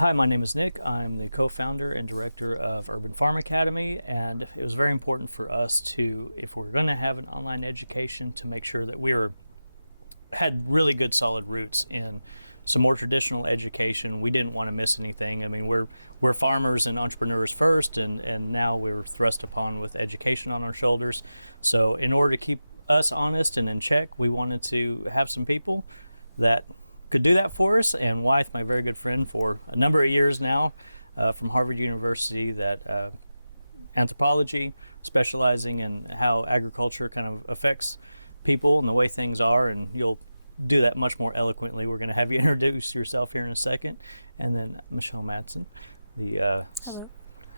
Hi, my name is Nick. I'm the co-founder and director of Urban Farm Academy, and it was very important for us to, if we're going to have an online education, to make sure that had really good solid roots in some more traditional education. We didn't want to miss anything. I mean, we're farmers and entrepreneurs first, and now we're thrust upon with education on our shoulders. So in order to keep us honest and in check, we wanted to have some people that could do that for us. And Wythe, my very good friend for a number of years now, from Harvard University, that anthropology, specializing in how agriculture kind of affects people and the way things are, and you'll do that much more eloquently. We're going to have you introduce yourself here in a second, and then Michelle Maddison. Hello.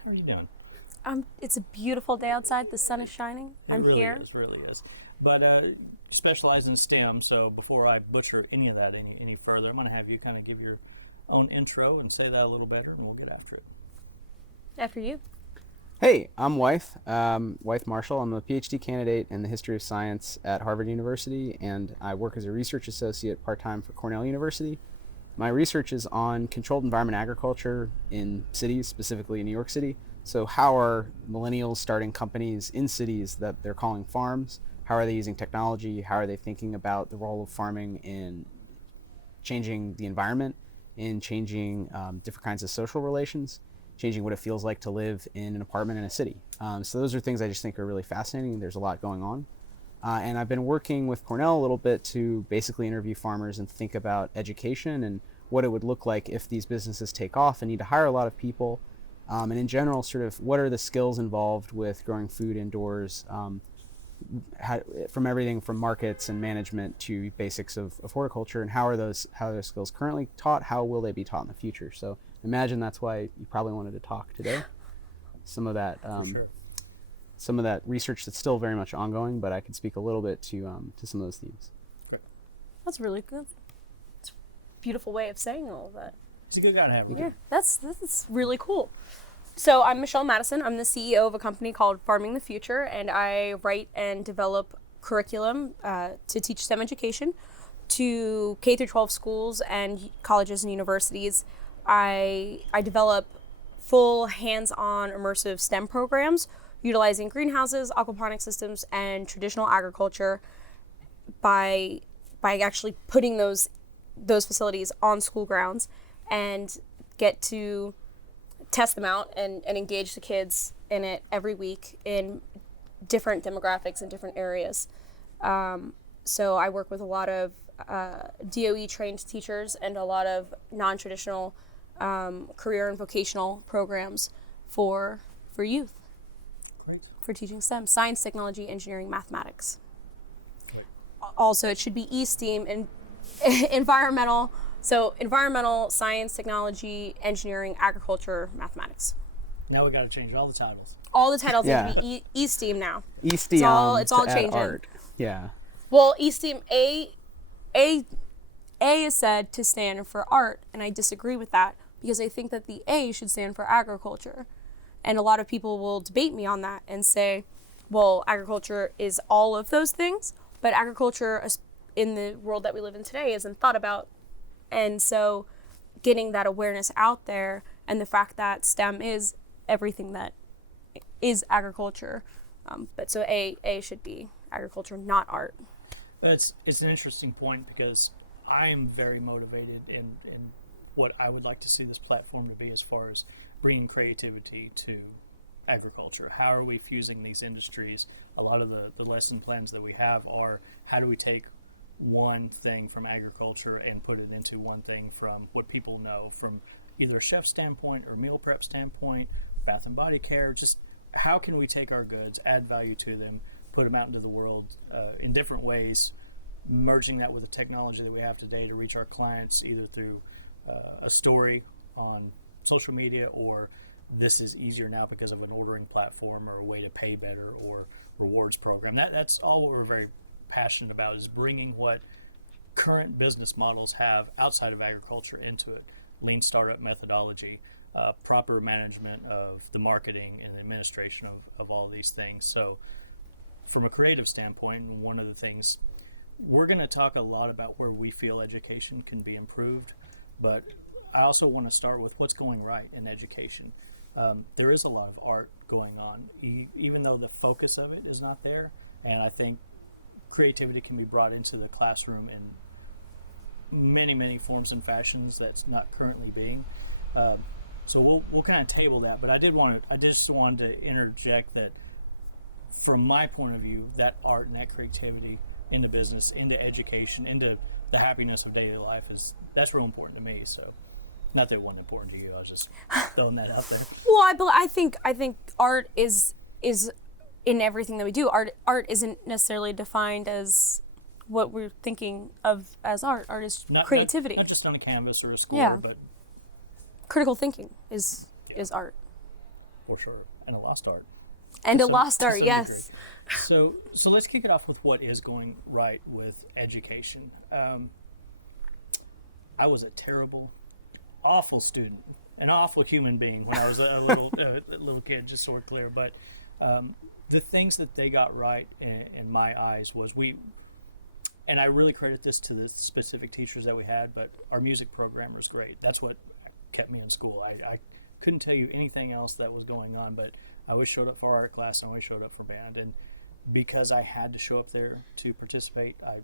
How are you doing? It's a beautiful day outside. The sun is shining. I'm here. It really is. But specialize in STEM, so before I butcher any of that any further, I'm going to have you kind of give your own intro and say that a little better, and we'll get after it. After you. Hey, I'm Wythe Marschall. I'm a PhD candidate in the history of science at Harvard University, and I work as a research associate part-time for Cornell University. My research is on controlled environment agriculture in cities, specifically in New York City. So how are millennials starting companies in cities that they're calling farms? How are they using technology? How are they thinking about the role of farming in changing the environment, in changing different kinds of social relations, changing what it feels like to live in an apartment in a city? So those are things I just think are really fascinating. There's a lot going on. And I've been working with Cornell a little bit to basically interview farmers and think about education and what it would look like if these businesses take off and need to hire a lot of people. And in general, sort of what are the skills involved with growing food indoors, from everything from markets and management to basics of horticulture, and how are those skills currently taught? How will they be taught in the future? So imagine that's why you probably wanted to talk today. Some of that, Sure. some of that research that's still very much ongoing, but I could speak a little bit to some of those themes. Great. That's really good. It's a beautiful way of saying all of that. He's a good guy to have. Yeah, that's really cool. So I'm Michelle Maddison. I'm the CEO of a company called Farming the Future, and I write and develop curriculum to teach STEM education to K through 12 schools and colleges and universities. I develop full hands-on immersive STEM programs utilizing greenhouses, aquaponic systems, and traditional agriculture by actually putting those facilities on school grounds, and get to test them out and engage the kids in it every week in different demographics in different areas. So I work with a lot of DOE trained teachers and a lot of non-traditional career and vocational programs for youth. Great. For teaching STEM, science, technology, engineering, mathematics. Great. Also, it should be E-STEAM and environmental. So environmental, science, technology, engineering, agriculture, mathematics. Now we got to change all the titles. All the titles need Yeah. to be E-STEAM now. E-STEAM It's all to add changing. art. Yeah. Well, E-STEAM, A is said to stand for art, and I disagree with that because I think that the A should stand for agriculture. And a lot of people will debate me on that and say, well, agriculture is all of those things, but agriculture in the world that we live in today isn't thought about. And so getting that awareness out there, and the fact that STEM is everything that is agriculture. But so A should be agriculture, not art. It's an interesting point because I'm very motivated in what I would like to see this platform to be as far as bringing creativity to agriculture. How are we fusing these industries? A lot of the lesson plans that we have are, how do we take one thing from agriculture and put it into one thing from what people know from either a chef standpoint or meal prep standpoint, bath and body care. Just how can we take our goods, add value to them, put them out into the world in different ways, merging that with the technology that we have today to reach our clients either through a story on social media, or this is easier now because of an ordering platform or a way to pay better or rewards program. That's all what we're very passionate about, is bringing what current business models have outside of agriculture into it. Lean startup methodology, proper management of the marketing and administration of all these things. So from a creative standpoint, one of the things we're going to talk a lot about where we feel education can be improved, but I also want to start with what's going right in education. There is a lot of art going on, even though the focus of it is not there. And I think creativity can be brought into the classroom in many, many forms and fashions that's not currently being. So we'll kind of table that. But I just wanted to interject that, from my point of view, that art and that creativity into business, into education, into the happiness of daily life that's real important to me. So, not that it wasn't important to you. I was just throwing that out there. Well, I think art is in everything that we do. Art isn't necessarily defined as what we're thinking of as art. Art is creativity. Not just on a canvas or a score, Yeah. but critical thinking is art. For sure, and a lost art. And a some- lost to art, some yes. degree. So let's kick it off with what is going right with education. I was a terrible, awful student, an awful human being when I was a little kid, just so we're clear. But the things that they got right in my eyes was and I really credit this to the specific teachers that we had, but our music program was great. That's what kept me in school. I couldn't tell you anything else that was going on, but I always showed up for art class and I always showed up for band. And because I had to show up there to participate, I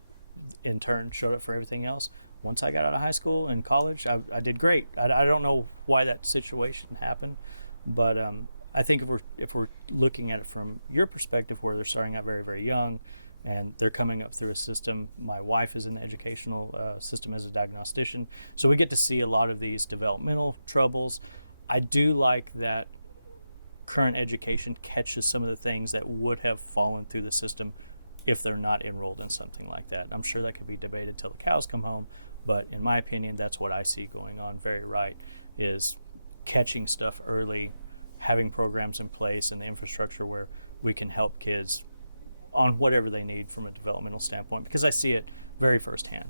in turn showed up for everything else. Once I got out of high school and college, I did great. I don't know why that situation happened, but I think if we're looking at it from your perspective, where they're starting out very, very young, and they're coming up through a system. My wife is in the educational system as a diagnostician, so we get to see a lot of these developmental troubles. I do like that current education catches some of the things that would have fallen through the system if they're not enrolled in something like that. I'm sure that could be debated till the cows come home, but in my opinion, that's what I see going on very right, is catching stuff early, having programs in place and the infrastructure where we can help kids on whatever they need from a developmental standpoint, because I see it very firsthand.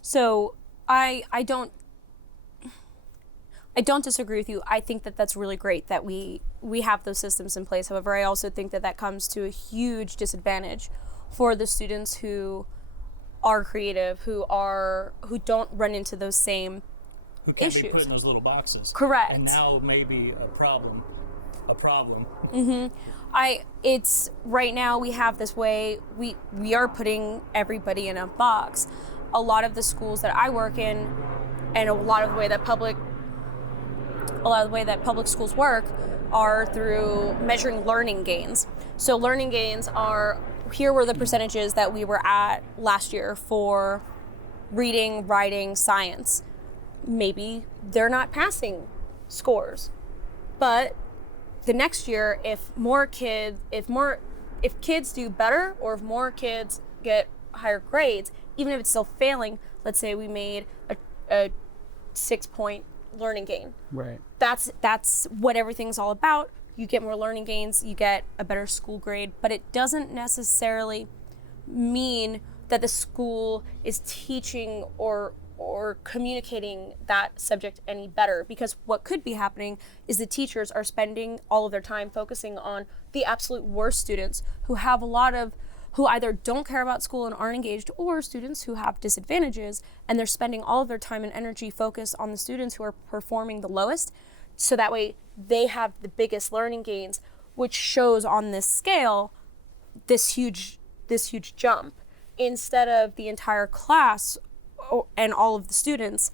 So I don't disagree with you. I think that that's really great that we have those systems in place. However, I also think that comes to a huge disadvantage for the students who are creative, who don't run into those same Who can't issues. be put in those little boxes. Correct. And now maybe a problem. It's right now we have this way we are putting everybody in a box. A lot of the schools that I work in, and a lot of the way that public schools work, are through measuring learning gains. So learning gains are, here were the percentages that we were at last year for reading, writing, science. Maybe they're not passing scores, but the next year, if kids do better, or if more kids get higher grades, even if it's still failing, let's say we made a 6-point learning gain. Right. That's what everything's all about. You get more learning gains, you get a better school grade, but it doesn't necessarily mean that the school is teaching or communicating that subject any better, because what could be happening is the teachers are spending all of their time focusing on the absolute worst students who either don't care about school and aren't engaged, or students who have disadvantages, and they're spending all of their time and energy focused on the students who are performing the lowest, so that way they have the biggest learning gains, which shows on this scale this huge jump, instead of the entire class and all of the students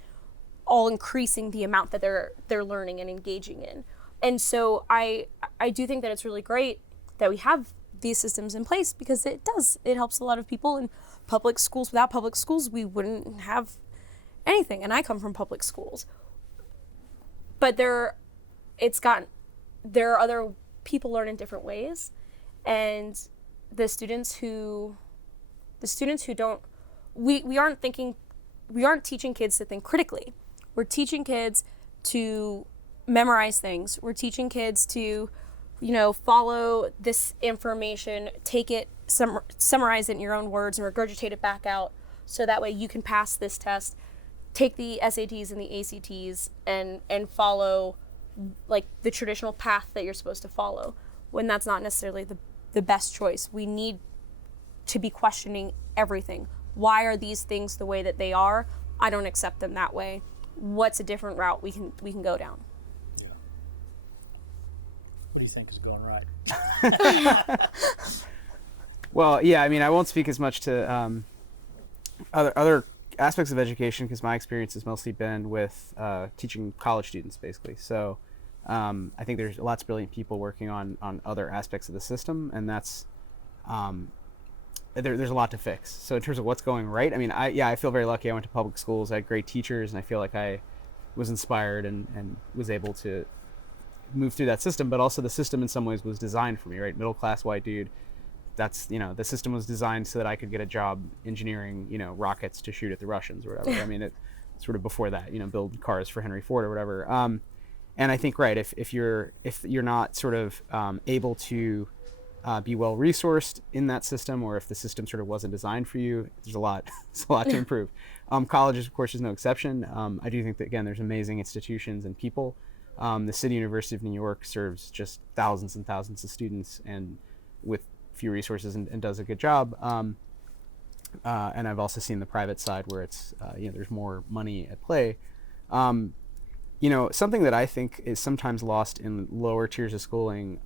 all increasing the amount that they're learning and engaging in. And so I do think that it's really great that we have these systems in place, because it helps a lot of people in public schools. Without public schools, we wouldn't have anything. And I come from public schools. But there are other people learn in different ways, and the students who don't, we aren't teaching kids to think critically. We're teaching kids to memorize things. We're teaching kids to, follow this information, take it, summarize it in your own words, and regurgitate it back out, so that way you can pass this test, take the SATs and the ACTs, and follow like the traditional path that you're supposed to follow, when that's not necessarily the best choice. We need to be questioning everything. Why are these things the way that they are? I don't accept them that way. what's a different route we can go down. Yeah. What do you think is going right? Well, yeah, I mean, I won't speak as much to other aspects of education because my experience has mostly been with teaching college students, basically. So I think there's lots of brilliant people working on other aspects of the system, and that's there's a lot to fix. So in terms of what's going right, I mean, I feel very lucky. I went to public schools, I had great teachers, and I feel like I was inspired and was able to move through that system. But also the system in some ways was designed for me, right? Middle class white dude. That's, the system was designed so that I could get a job engineering, rockets to shoot at the Russians or whatever. I mean, it's sort of before that, build cars for Henry Ford or whatever. And I think, right, if you're not sort of able to be well resourced in that system, or if the system sort of wasn't designed for you, there's a lot to improve. College, of course, is no exception. I do think that, again, there's amazing institutions and people. The City University of New York serves just thousands and thousands of students and with few resources and does a good job. And I've also seen the private side where it's, there's more money at play. Something that I think is sometimes lost in lower tiers of schooling,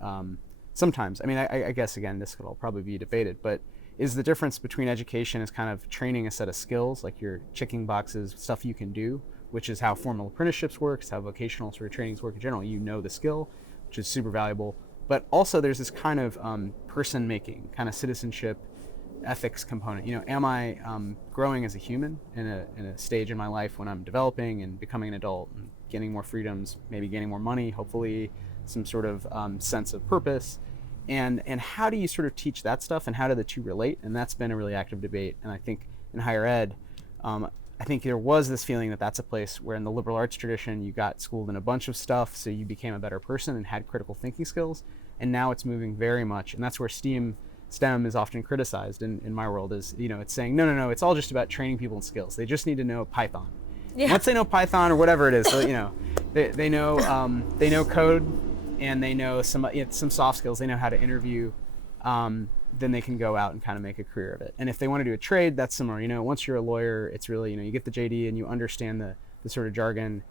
sometimes, I mean, I guess, again, this could all probably be debated, but is the difference between education as kind of training a set of skills, like your checking boxes, stuff you can do, which is how formal apprenticeships works, how vocational sort of trainings work in general. The skill, which is super valuable. But also there's this kind of person-making, kind of citizenship, ethics component. Am I growing as a human in a stage in my life when I'm developing and becoming an adult and getting more freedoms, maybe gaining more money, hopefully some sort of sense of purpose? And how do you sort of teach that stuff, and how do the two relate? And that's been a really active debate. And I think in higher ed, I think there was this feeling that that's a place where in the liberal arts tradition, you got schooled in a bunch of stuff, so you became a better person and had critical thinking skills. And now it's moving very much, and that's where STEM is often criticized in my world, is, it's saying, no, it's all just about training people in skills. They just need to know Python. Yeah. Once they know Python or whatever it is, so, they know code, and they know some soft skills. They know how to interview. Then they can go out and kind of make a career of it. And if they want to do a trade, that's similar. Once you're a lawyer, it's really, you get the JD and you understand the sort of jargon.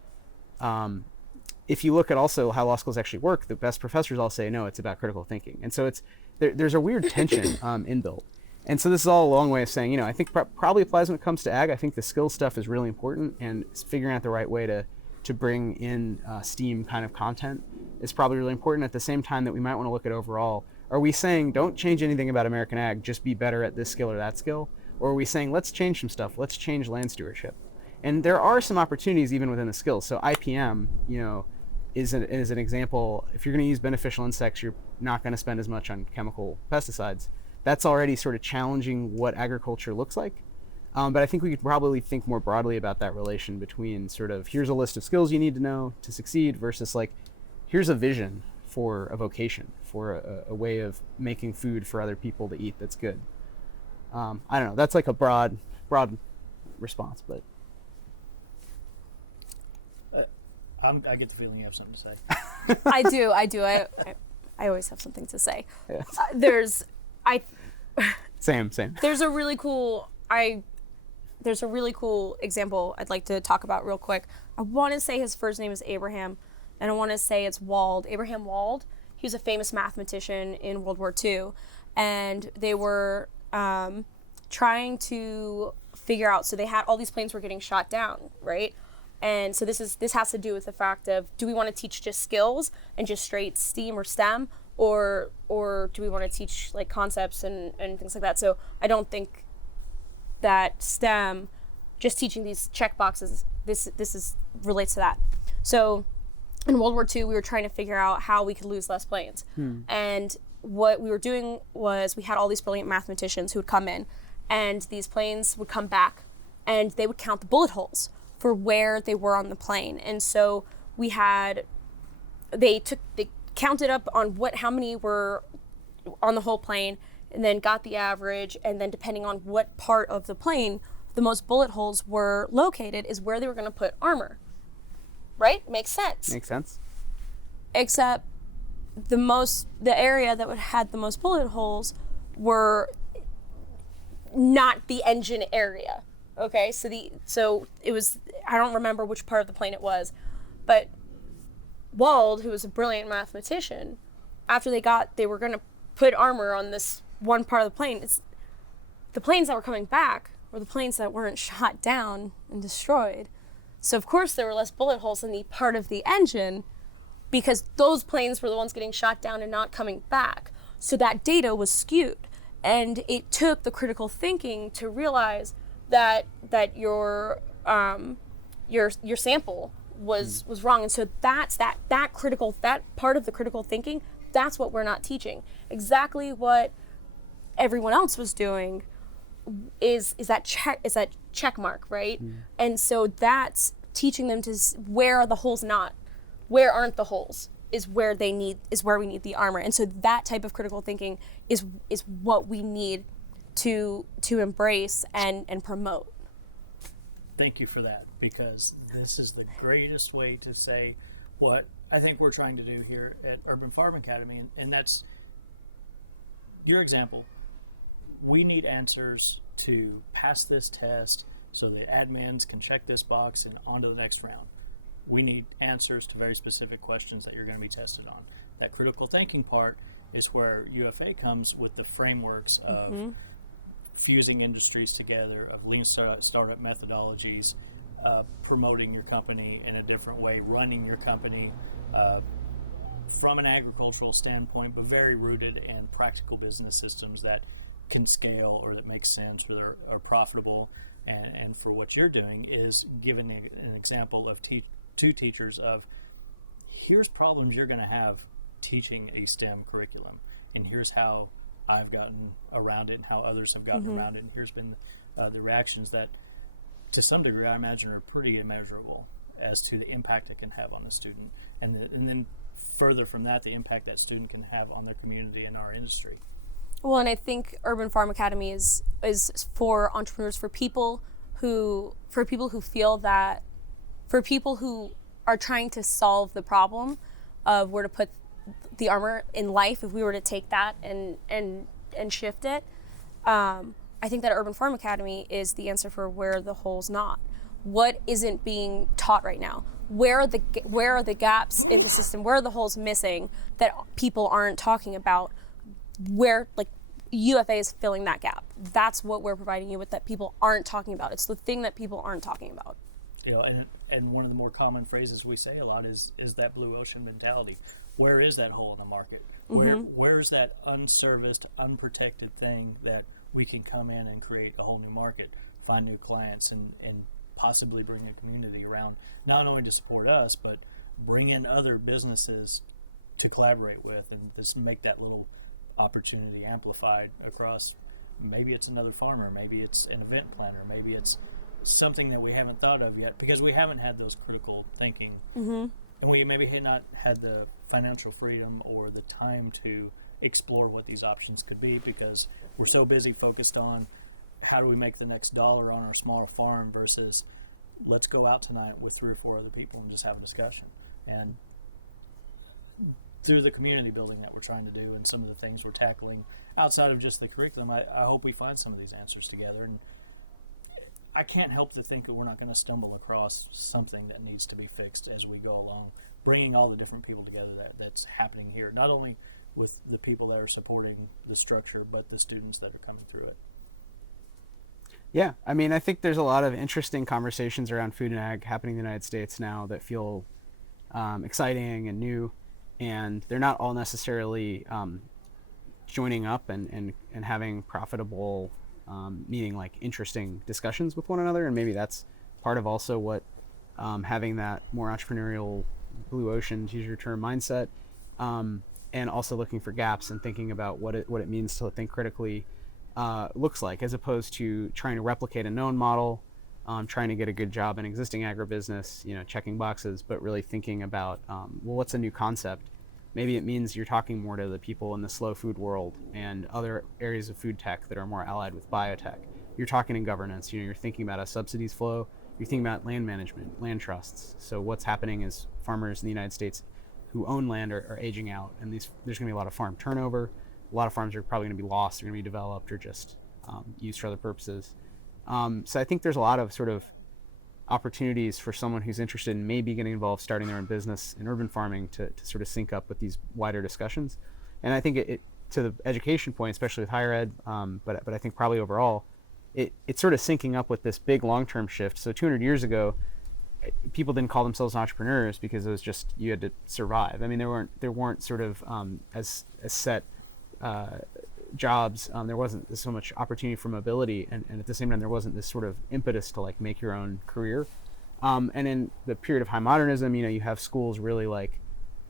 If you look at also how law schools actually work, the best professors all say, no, it's about critical thinking. And so there's a weird tension inbuilt. And so this is all a long way of saying, I think probably applies when it comes to ag. I think the skill stuff is really important, and figuring out the right way to bring in STEAM kind of content is probably really important. At the same time that we might want to look at overall, are we saying don't change anything about American ag, just be better at this skill or that skill? Or are we saying let's change some stuff, let's change land stewardship? And there are some opportunities even within the skills. So IPM, is an example. If you're going to use beneficial insects, you're not going to spend as much on chemical pesticides. That's already sort of challenging what agriculture looks like. But I think we could probably think more broadly about that relation between sort of here's a list of skills you need to know to succeed versus like here's a vision for a vocation, for a way of making food for other people to eat that's good. I don't know. That's like a broad response, but I get the feeling you have something to say. I do. I always have something to say. Yeah. Same. There's a really cool example I'd like to talk about real quick. I want to say his first name is Abraham, and I want to say it's Wald. Abraham Wald. He was a famous mathematician in World War II, and they were trying to figure out. So they had all these planes were getting shot down, right? And so this has to do with the fact of, do we want to teach just skills and just straight STEAM or STEM, or do we want to teach like concepts and things like that? So I don't think that STEM, just teaching these check boxes, this relates to that. So in World War II, we were trying to figure out how we could lose less planes. And what we were doing was we had all these brilliant mathematicians who would come in, and these planes would come back and they would count the bullet holes for where they were on the plane. And so they counted up on how many were on the whole plane, and then got the average, and then depending on what part of the plane the most bullet holes were located is where they were going to put armor. Right? Makes sense. Except the area that had the most bullet holes were not the engine area. Okay, so it was I don't remember which part of the plane it was, but Wald, who was a brilliant mathematician, after they were going to put armor on this one part of the plane, the planes that were coming back were the planes that weren't shot down and destroyed. So of course there were less bullet holes in the part of the engine, because those planes were the ones getting shot down and not coming back. So that data was skewed. And it took the critical thinking to realize that your sample was wrong. And so that's that part of the critical thinking, that's what we're not teaching. Exactly what everyone else was doing is that check mark, right? And so that's teaching them to where are the holes not, where aren't the holes, is where we need the armor. And so that type of critical thinking is what we need to embrace and promote. Thank you for that, because this is the greatest way to say what I think we're trying to do here at Urban Farm Academy, and that's your example. We need answers to pass this test so the admins can check this box and on to the next round. We need answers to very specific questions that you're going to be tested on. That critical thinking part is where UFA comes with the frameworks of fusing industries together, of lean startup methodologies, promoting your company in a different way, running your company from an agricultural standpoint, but very rooted in practical business systems that can scale or that make sense or that are profitable. And for what you're doing is giving an example of two teachers of, here's problems you're going to have teaching a STEM curriculum, and here's how I've gotten around it and how others have gotten around it, and here's been the reactions that to some degree I imagine are pretty immeasurable as to the impact it can have on a student, and then further from that, the impact that student can have on their community and our industry. Well, and I think Urban Farm Academy is for entrepreneurs, for people who are trying to solve the problem of where to put the armor in life. If we were to take that and shift it, I think that Urban Farm Academy is the answer for where the hole's not. What isn't being taught right now? Where are the gaps in the system? Where are the holes missing that people aren't talking about? Where, like, UFA is filling that gap. That's what we're providing you with, that people aren't talking about. It's the thing that people aren't talking about. You know, and one of the more common phrases we say a lot is that blue ocean mentality. Where is that hole in the market? Where's that unserviced, unprotected thing that we can come in and create a whole new market, find new clients, and possibly bring a community around, not only to support us, but bring in other businesses to collaborate with, and just make that little opportunity amplified across. Maybe it's another farmer, maybe it's an event planner, maybe it's something that we haven't thought of yet because we haven't had those critical thinking, and we maybe had not had the financial freedom or the time to explore what these options could be, because we're so busy focused on how do we make the next dollar on our smaller farm versus let's go out tonight with 3 or 4 other people and just have a discussion. And through the community building that we're trying to do and some of the things we're tackling outside of just the curriculum, I hope we find some of these answers together. And I can't help to think that we're not going to stumble across something that needs to be fixed as we go along, bringing all the different people together that's happening here, not only with the people that are supporting the structure, but the students that are coming through it. Yeah, I mean, I think there's a lot of interesting conversations around food and ag happening in the United States now that feel exciting and new, and they're not all necessarily joining up and having profitable, meaning like interesting discussions with one another. And maybe that's part of also what having that more entrepreneurial blue ocean, to use your term, mindset, and also looking for gaps and thinking about what it means to think critically looks like, as opposed to trying to replicate a known model, trying to get a good job in existing agribusiness, checking boxes, but really thinking about, well, what's a new concept? Maybe it means you're talking more to the people in the slow food world and other areas of food tech that are more allied with biotech. You're talking in governance, you're thinking about a subsidies flow, you're thinking about land management, land trusts. So what's happening is farmers in the United States who own land are aging out, and there's going to be a lot of farm turnover. A lot of farms are probably going to be lost, they're going to be developed or just used for other purposes. So I think there's a lot of sort of opportunities for someone who's interested in maybe getting involved starting their own business in urban farming to sort of sync up with these wider discussions. And I think it to the education point, especially with higher ed, but I think probably overall, it's sort of syncing up with this big long-term shift. So 200 years ago, people didn't call themselves entrepreneurs because it was just you had to survive. I mean, there weren't sort of as set jobs. There wasn't so much opportunity for mobility, and at the same time, there wasn't this sort of impetus to like make your own career. And in the period of high modernism, you have schools really like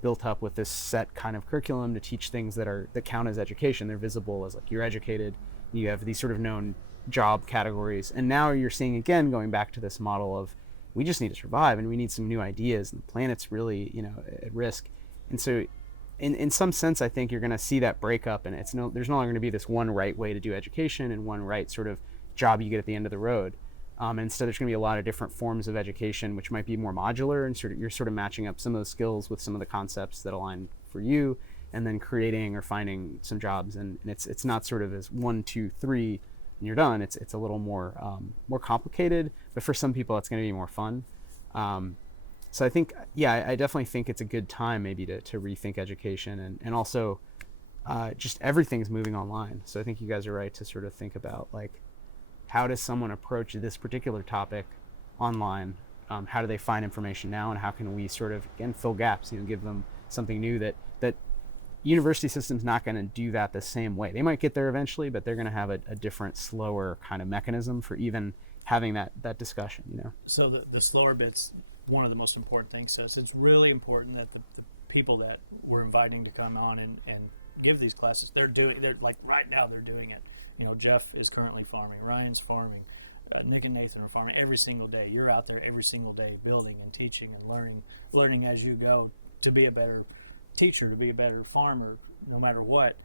built up with this set kind of curriculum to teach things that count as education. They're visible as like you're educated. You have these sort of known job categories, and now you're seeing again going back to this model of we just need to survive and we need some new ideas, and the planet's really at risk. And so in some sense, I think you're going to see that breakup, and there's no longer going to be this one right way to do education and one right sort of job you get at the end of the road. Instead, there's going to be a lot of different forms of education, which might be more modular, and you're sort of matching up some of those skills with some of the concepts that align for you, and then creating or finding some jobs. And it's not sort of as 1, 2, 3, and you're done. It's a little more complicated, but for some people, it's going to be more fun. So I think, I definitely think it's a good time maybe to rethink education, and also just everything's moving online. So I think you guys are right to sort of think about like, how does someone approach this particular topic online? How do they find information now, and how can we sort of, again, fill gaps, give them something new that university system's not going to do that the same way. They might get there eventually, but they're going to have a different, slower kind of mechanism for even having that discussion, So the slower bit's one of the most important things to us. It's really important that the people that we're inviting to come on and give these classes, they're like right now they're doing it. Jeff is currently farming, Ryan's farming, Nick and Nathan are farming every single day. You're out there every single day building and teaching and learning as you go to be a better teacher, to be a better farmer, no matter what.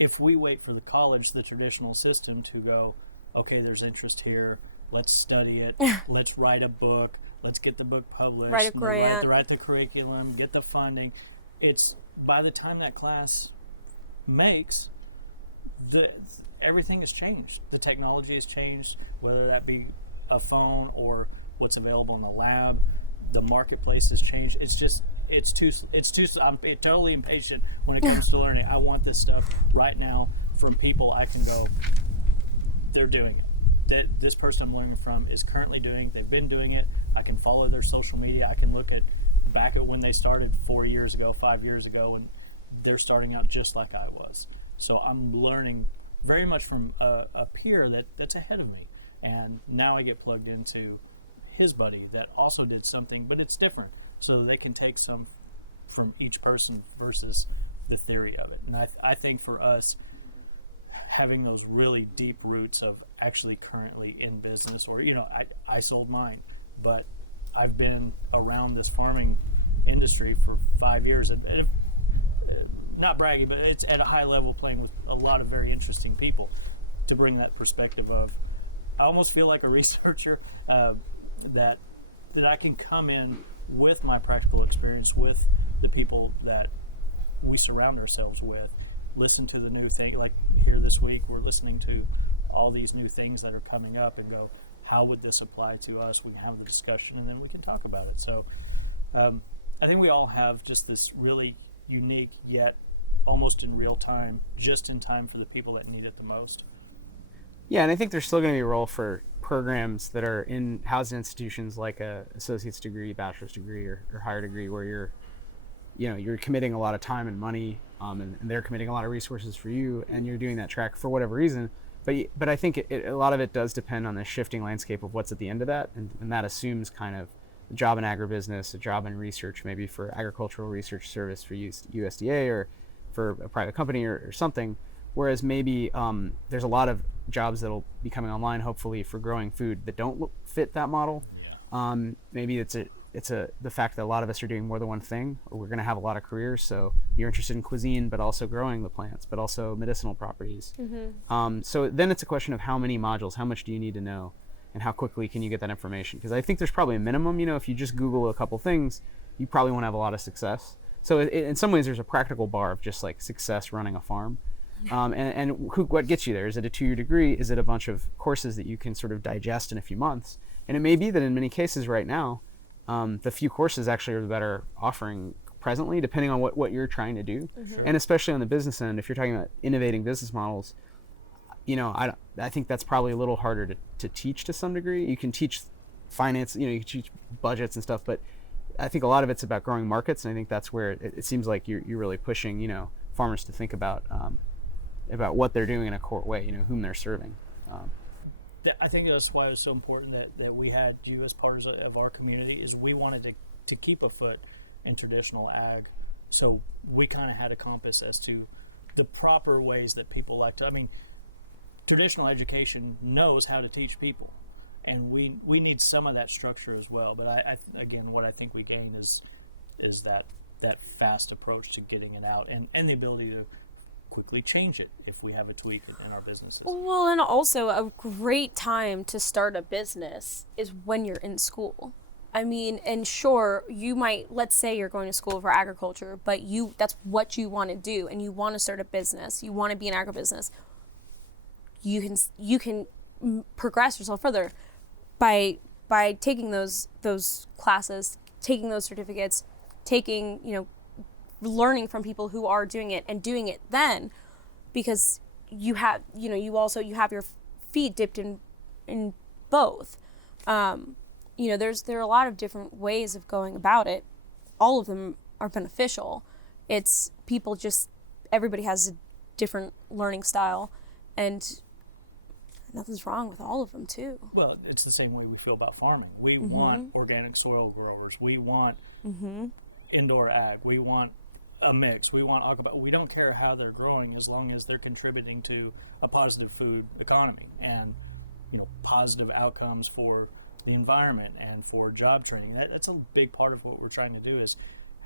If we wait for the college, the traditional system, to go, okay, there's interest here, let's study it, let's write a book, let's get the book published, write a grant, write the curriculum, get the funding. It's by the time that class makes, everything has changed. The technology has changed, whether that be a phone or what's available in the lab. The marketplace has changed. I'm totally impatient when it comes to learning. I want this stuff right now from people I can go, they're doing it. This person I'm learning from is currently doing it. They've been doing it. I can follow their social media. I can look back at when they started 4 years ago, 5 years ago, and they're starting out just like I was. So I'm learning very much from a peer that's ahead of me. And now I get plugged into his buddy that also did something, but it's different. So that they can take some from each person versus the theory of it. And I think for us, having those really deep roots of actually currently in business, or, I sold mine, but I've been around this farming industry for 5 years. And not bragging, but it's at a high level, playing with a lot of very interesting people to bring that perspective of, I almost feel like a researcher, that I can come in with my practical experience with the people that we surround ourselves with, listen to the new thing. Like here this week, we're listening to all these new things that are coming up and go, how would this apply to us? We can have the discussion and then we can talk about it. So I think we all have just this really unique yet almost in real time, just in time for the people that need it the most. Yeah, and I think there's still going to be a role for programs that are in housing institutions like a associate's degree, bachelor's degree, or higher degree, where you're committing a lot of time and money, and they're committing a lot of resources for you, and you're doing that track for whatever reason. But I think a lot of it does depend on the shifting landscape of what's at the end of that, and that assumes kind of a job in agribusiness, a job in research, maybe for agricultural research service for USDA or for a private company or something. Whereas maybe there's a lot of jobs that'll be coming online, hopefully, for growing food that don't fit that model. Yeah. Maybe it's the fact that a lot of us are doing more than one thing, or we're going to have a lot of careers. So you're interested in cuisine, but also growing the plants, but also medicinal properties. Mm-hmm. So then it's a question of how many modules, how much do you need to know, and how quickly can you get that information? Because I think there's probably a minimum. If you just Google a couple things, you probably won't have a lot of success. So in some ways, there's a practical bar of just like success running a farm. What gets you there? Is it a 2-year degree? Is it a bunch of courses that you can sort of digest in a few months? And it may be that in many cases right now, the few courses actually are the better offering presently, depending on what you're trying to do. Mm-hmm. And especially on the business end, if you're talking about innovating business models, I think that's probably a little harder to teach to some degree. You can teach finance, you can teach budgets and stuff, but I think a lot of it's about growing markets, and I think that's where it seems like you're really pushing, farmers to think about what they're doing in a core way, whom they're serving. I think that's why it was so important that we had you as part of our community, is we wanted to keep a foot in traditional ag. So we kind of had a compass as to the proper ways that people like to, traditional education knows how to teach people, and we need some of that structure as well. But again, what I think we gain is that fast approach to getting it out, and the ability to quickly change it if we have a tweak in our businesses. Well, and also a great time to start a business is when you're in school. And sure, you might, let's say you're going to school for agriculture, but that's what you want to do, and you want to start a business, you want to be in agribusiness. You can progress yourself further by taking those classes, taking those certificates, learning from people who are doing it and doing it then, because you have your feet dipped in both. There are a lot of different ways of going about it. All of them are beneficial. It's everybody has a different learning style, and nothing's wrong with all of them too. Well, it's the same way we feel about farming. We Mm-hmm. want organic soil growers. We want Mm-hmm. indoor ag. We want a mix. We want we don't care how they're growing, as long as they're contributing to a positive food economy and positive outcomes for the environment and for job training. That's a big part of what we're trying to do, is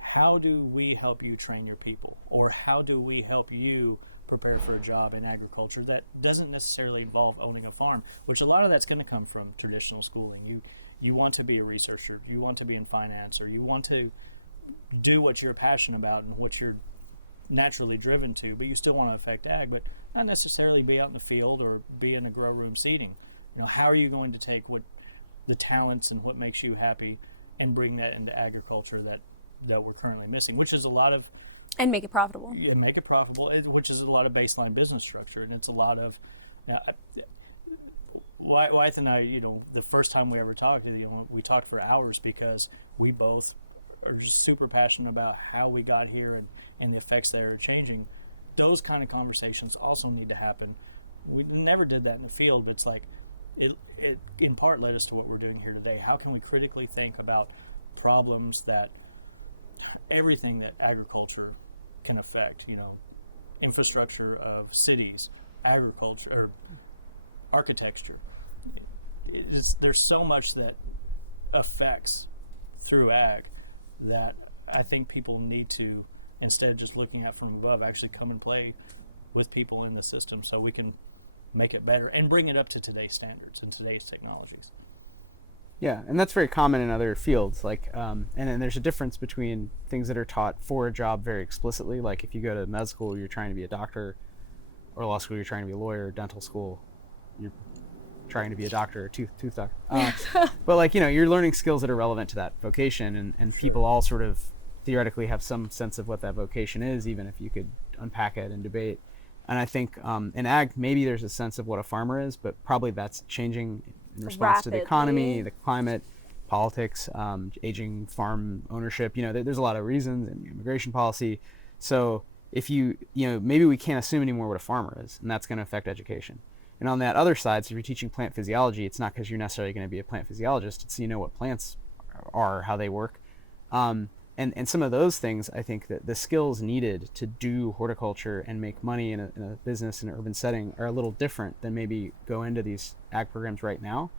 how do we help you train your people, or how do we help you prepare for a job in agriculture that doesn't necessarily involve owning a farm, which a lot of that's going to come from traditional schooling. You want to be a researcher, you want to be in finance, or you want to do what you're passionate about and what you're naturally driven to, but you still want to affect ag, but not necessarily be out in the field or be in a grow room seeding. How are you going to take what the talents and what makes you happy and bring that into agriculture that we're currently missing, which is a lot of, And make it profitable. and make it profitable, which is a lot of baseline business structure, and it's a lot of, now, Wythe and I, the first time we ever talked, we talked for hours, because we both are just super passionate about how we got here and the effects that are changing. Those kind of conversations also need to happen. We never did that in the field, but it's like it in part led us to what we're doing here today. How can we critically think about problems that everything that agriculture can affect, infrastructure of cities, agriculture, or architecture. There's so much that affects through ag that I think people need to, instead of just looking at from above, actually come and play with people in the system so we can make it better and bring it up to today's standards and today's technologies. Yeah, and that's very common in other fields. And then there's a difference between things that are taught for a job very explicitly. Like if you go to med school, you're trying to be a doctor, or law school, you're trying to be a lawyer, dental school, you're trying to be a doctor or tooth doctor. But you're learning skills that are relevant to that vocation, and people all sort of theoretically have some sense of what that vocation is, even if you could unpack it and debate. And I think in ag, maybe there's a sense of what a farmer is, but probably that's changing in response to the economy, the climate, politics, aging farm ownership. There's a lot of reasons, and immigration policy. So if maybe we can't assume anymore what a farmer is, and that's going to affect education. And on that other side, so if you're teaching plant physiology, it's not because you're necessarily going to be a plant physiologist. It's what plants are, how they work. And some of those things, I think that the skills needed to do horticulture and make money in a business in an urban setting are a little different than maybe go into these ag programs right now.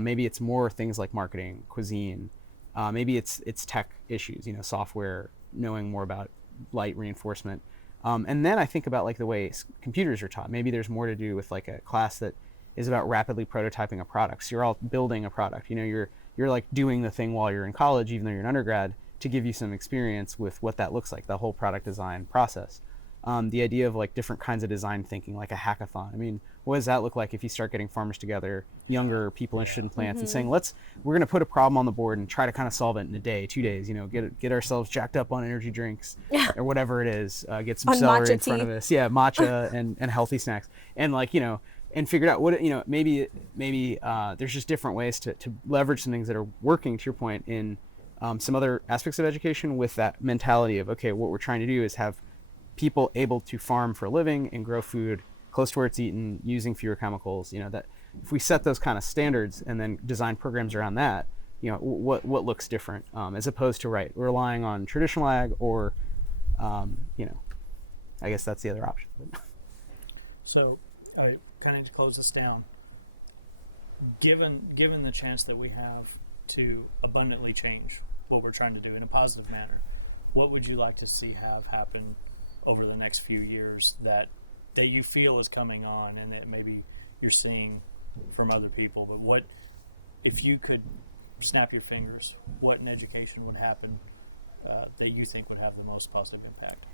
Maybe it's more things like marketing, cuisine. Maybe it's tech issues, software, knowing more about light reinforcement. And then I think about the way computers are taught. Maybe there's more to do with a class that is about rapidly prototyping a product. So you're all building a product. You're doing the thing while you're in college, even though you're an undergrad, to give you some experience with what that looks like, the whole product design process. The idea of different kinds of design thinking, like a hackathon. what does that look like if you start getting farmers together, younger people interested in plants, and saying, we're going to put a problem on the board and try to kind of solve it in a day, 2 days, get ourselves jacked up on energy drinks or whatever it is, get some On celery in matcha front tea. of us. Yeah, matcha and healthy snacks. And and figured out what, maybe there's just different ways to leverage some things that are working, to your point, in some other aspects of education, with that mentality of, okay, what we're trying to do is have people able to farm for a living and grow food close to where it's eaten, using fewer chemicals. That if we set those kind of standards and then design programs around that, what looks different, as opposed to relying on traditional ag or, I guess that's the other option. So, kind of to close this down, given the chance that we have to abundantly change what we're trying to do in a positive manner, what would you like to see have happen over the next few years that you feel is coming on, and that maybe you're seeing from other people? But what, if you could snap your fingers, what in education would happen that you think would have the most positive impact?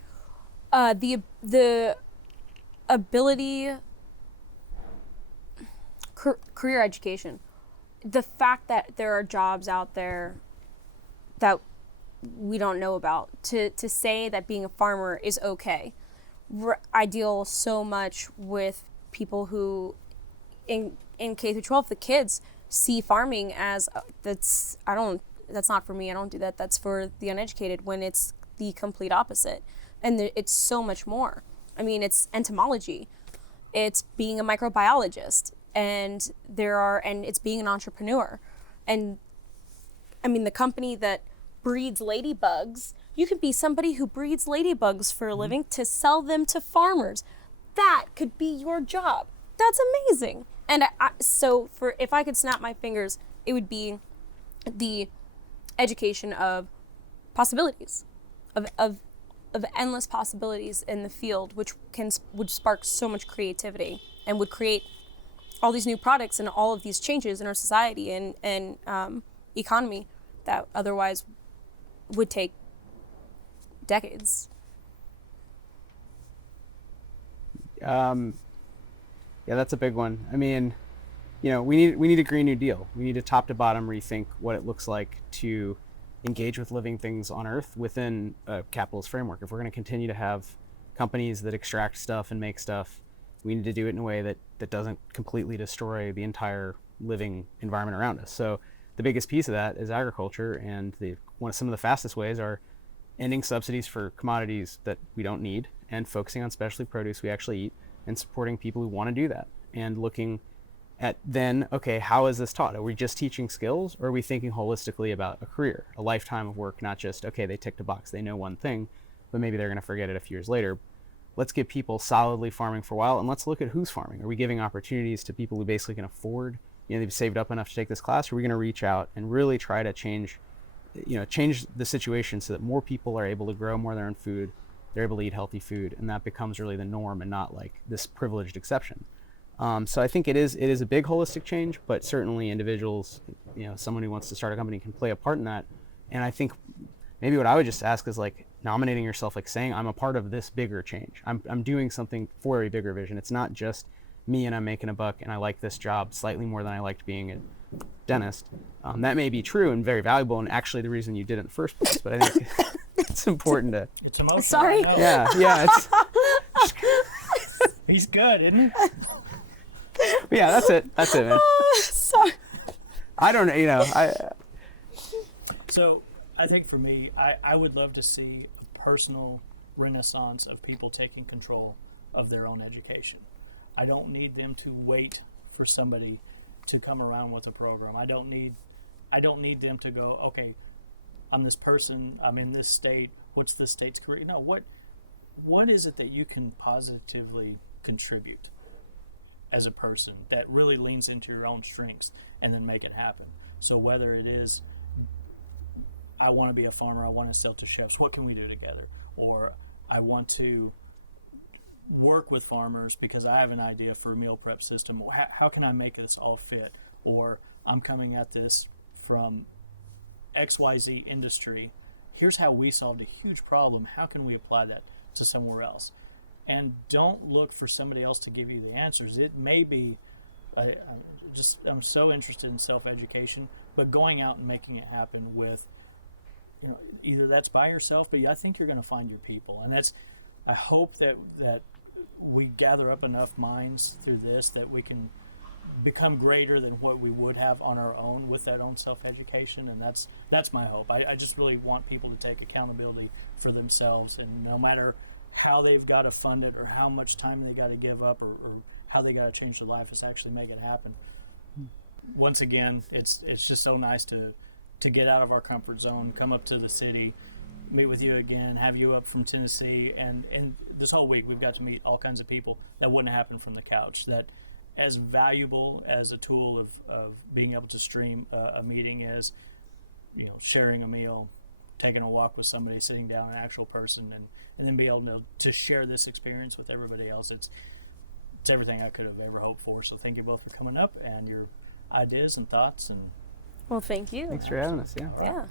The ability, career education, the fact that there are jobs out there that we don't know about, to say that being a farmer is okay. I deal so much with people who in K through 12, the kids see farming as that's not for me, I don't do that, that's for the uneducated, when it's the complete opposite. And it's so much more. I mean, it's entomology, it's being a microbiologist, and it's being an entrepreneur. And I mean, the company that breeds ladybugs, you could be somebody who breeds ladybugs for a living to sell them to farmers. That could be your job. That's amazing. And if I could snap my fingers, it would be the education of possibilities, of endless possibilities in the field, which would spark so much creativity and would create all these new products and all of these changes in our society and economy that otherwise would take decades. Yeah, that's a big one. I mean, we need a Green New Deal. We need to top to bottom rethink what it looks like to engage with living things on Earth within a capitalist framework. If we're going to continue to have companies that extract stuff and make stuff, we need to do it in a way that doesn't completely destroy the entire living environment around us. So the biggest piece of that is agriculture, and some of the fastest ways are ending subsidies for commodities that we don't need and focusing on specialty produce we actually eat, and supporting people who want to do that, and looking at then, okay, how is this taught? Are we just teaching skills, or are we thinking holistically about a career, a lifetime of work, not just, okay, they ticked a box, they know one thing, but maybe they're going to forget it a few years later. Let's get people solidly farming for a while, and let's look at who's farming. Are we giving opportunities to people who basically can afford, they've saved up enough to take this class? Or are we going to reach out and really try to change the situation so that more people are able to grow more of their own food, they're able to eat healthy food, and that becomes really the norm and not like this privileged exception. So I think it is a big holistic change, but certainly individuals, someone who wants to start a company can play a part in that. And I think maybe what I would just ask is nominating yourself, saying, I'm a part of this bigger change. I'm doing something for a bigger vision. It's not just me and I'm making a buck and I like this job slightly more than I liked being a dentist. That may be true and very valuable, and actually the reason you did it in the first place, but I think it's important to... It's emotional. Sorry? Yeah. He's good, isn't he? Yeah, that's it, man. Sorry. I don't know, So I think for me, I would love to see a personal renaissance of people taking control of their own education. I don't need them to wait for somebody to come around with a program. I don't need them to go, okay, I'm this person, I'm in this state, what's this state's career? No, what is it that you can positively contribute as a person that really leans into your own strengths, and then make it happen? So whether it is, I want to be a farmer, I want to sell to chefs, what can we do together? Or I want to work with farmers because I have an idea for a meal prep system. How can I make this all fit? Or I'm coming at this from XYZ industry. Here's how we solved a huge problem. How can we apply that to somewhere else? and don't look for somebody else to give you the answers. It may be, I'm so interested in self-education, but going out and making it happen with, either that's by yourself, but I think you're going to find your people, and I hope that we gather up enough minds through this that we can become greater than what we would have on our own with that own self-education, and that's my hope. I just really want people to take accountability for themselves, and no matter how they've got to fund it or how much time they got to give up or how they got to change their life, is actually make it happen. Once again, it's just so nice to get out of our comfort zone, come up to the city, meet with you again, have you up from Tennessee, and this whole week we've got to meet all kinds of people that wouldn't happen from the couch. That, as valuable as a tool of being able to stream a meeting is, sharing a meal, taking a walk with somebody, sitting down, an actual person, and then be able to share this experience with everybody else. It's everything I could have ever hoped for. So thank you both for coming up and your ideas and thoughts. And Well, thank you. Thanks for having us. Yeah. Yeah.